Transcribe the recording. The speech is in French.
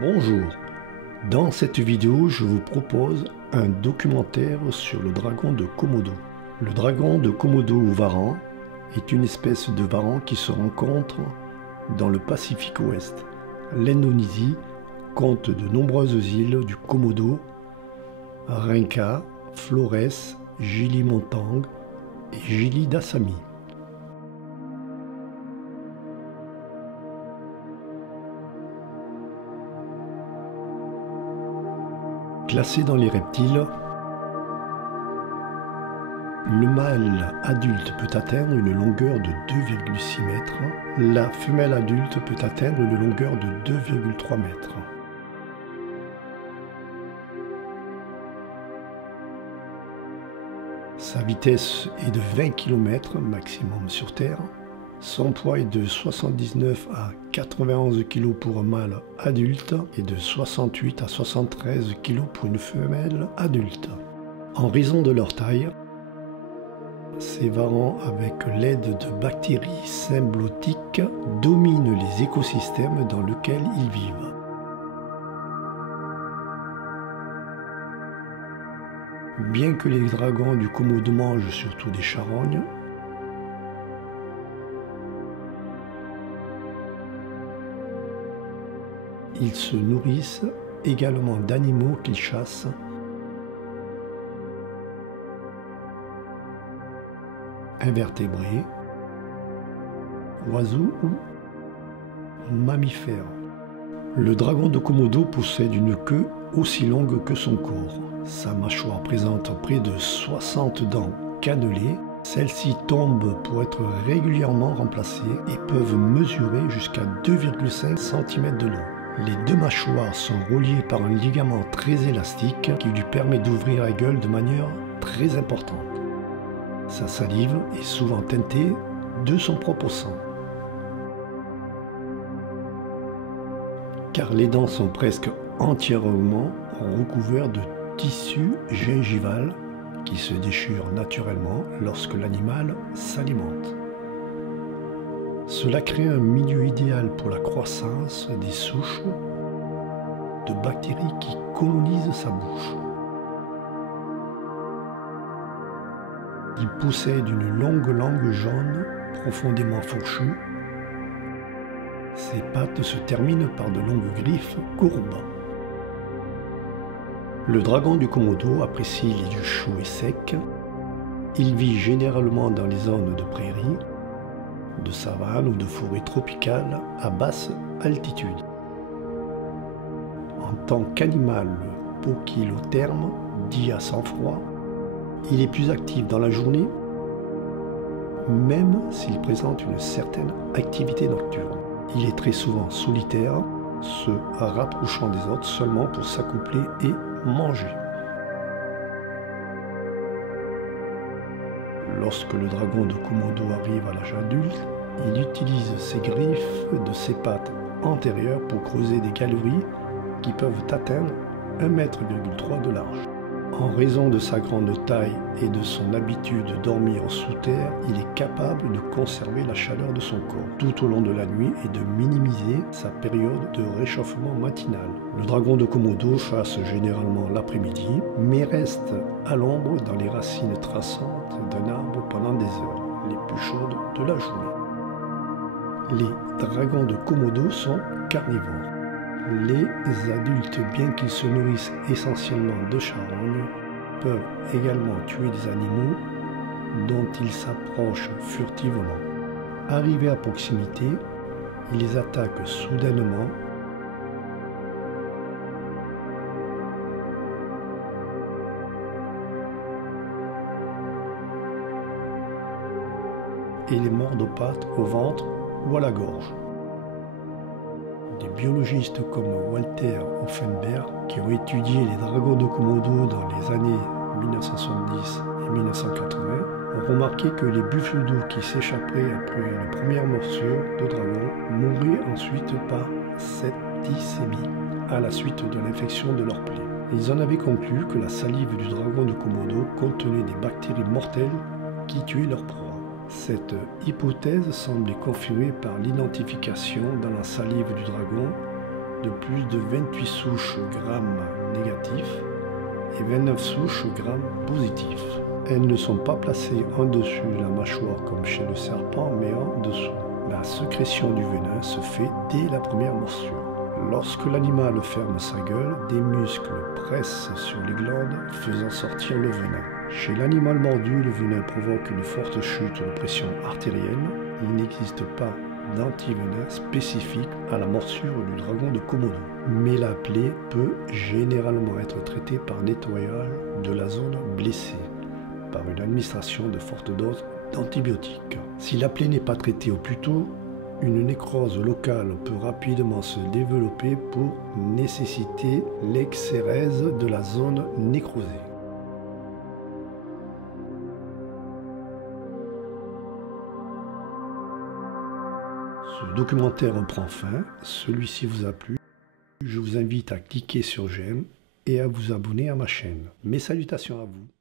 Bonjour, dans cette vidéo je vous propose un documentaire sur le dragon de Komodo. Le dragon de Komodo ou varan est une espèce de varan qui se rencontre dans le Pacifique Ouest. L'Indonésie compte de nombreuses îles du Komodo, Rinca, Flores, Gili Montang et Gili d'Asami. Classé dans les reptiles, le mâle adulte peut atteindre une longueur de 2,6 mètres, la femelle adulte peut atteindre une longueur de 2,3 mètres. Sa vitesse est de 20 km maximum sur Terre. Son poids est de 79 à 91 kg pour un mâle adulte et de 68 à 73 kg pour une femelle adulte. En raison de leur taille, ces varans, avec l'aide de bactéries symbiotiques, dominent les écosystèmes dans lesquels ils vivent. Bien que les dragons du Komodo mangent surtout des charognes, ils se nourrissent également d'animaux qu'ils chassent, invertébrés, oiseaux ou mammifères. Le dragon de Komodo possède une queue aussi longue que son corps. Sa mâchoire présente près de 60 dents cannelées. Celles-ci tombent pour être régulièrement remplacées et peuvent mesurer jusqu'à 2,5 cm de long. Les deux mâchoires sont reliées par un ligament très élastique qui lui permet d'ouvrir la gueule de manière très importante. Sa salive est souvent teintée de son propre sang. Car les dents sont presque entièrement recouvertes de tissu gingival qui se déchire naturellement lorsque l'animal s'alimente. Cela crée un milieu idéal pour la croissance des souches de bactéries qui colonisent sa bouche. Il possède une longue langue jaune profondément fourchue. Ses pattes se terminent par de longues griffes courbes. Le dragon du Komodo apprécie les lieux chauds et secs. Il vit généralement dans les zones de prairies, de savane ou de forêt tropicale à basse altitude. En tant qu'animal poikilotherme, dit à sang-froid, il est plus actif dans la journée, même s'il présente une certaine activité nocturne. Il est très souvent solitaire, se rapprochant des autres seulement pour s'accoupler et manger. Lorsque le dragon de Komodo arrive à l'âge adulte, il utilise ses griffes de ses pattes antérieures pour creuser des galeries qui peuvent atteindre 1,3 m de large. En raison de sa grande taille et de son habitude de dormir sous terre, il est capable de conserver la chaleur de son corps tout au long de la nuit et de minimiser sa période de réchauffement matinal. Le dragon de Komodo chasse généralement l'après-midi, mais reste à l'ombre dans les racines traçantes d'un arbre pendant des heures les plus chaudes de la journée. Les dragons de Komodo sont carnivores. Les adultes, bien qu'ils se nourrissent essentiellement de charognes, peuvent également tuer des animaux dont ils s'approchent furtivement. Arrivés à proximité, ils les attaquent soudainement et les mordent aux pattes, au ventre ou à la gorge. Des biologistes comme Walter Offenberg, qui ont étudié les dragons de Komodo dans les années 1970 et 1980, ont remarqué que les buffles d'eau qui s'échappaient après une première morsure de dragon mouraient ensuite par septicémie à la suite de l'infection de leur plaie. Ils en avaient conclu que la salive du dragon de Komodo contenait des bactéries mortelles qui tuaient leur proie. Cette hypothèse semblait confirmée par l'identification dans la salive du dragon de plus de 28 souches grammes négatifs et 29 souches grammes positifs. Elles ne sont pas placées en dessus de la mâchoire comme chez le serpent, mais en dessous. La sécrétion du venin se fait dès la première morsure. Lorsque l'animal ferme sa gueule, des muscles pressent sur les glandes, faisant sortir le venin. Chez l'animal mordu, le venin provoque une forte chute de pression artérielle. Il n'existe pas d'antivenin spécifique à la morsure du dragon de Komodo. Mais la plaie peut généralement être traitée par nettoyage de la zone blessée, par une administration de forte dose d'antibiotiques. Si la plaie n'est pas traitée au plus tôt, une nécrose locale peut rapidement se développer pour nécessiter l'exérèse de la zone nécrosée. Ce documentaire prend fin. Celui-ci vous a plu. Je vous invite à cliquer sur j'aime et à vous abonner à ma chaîne. Mes salutations à vous.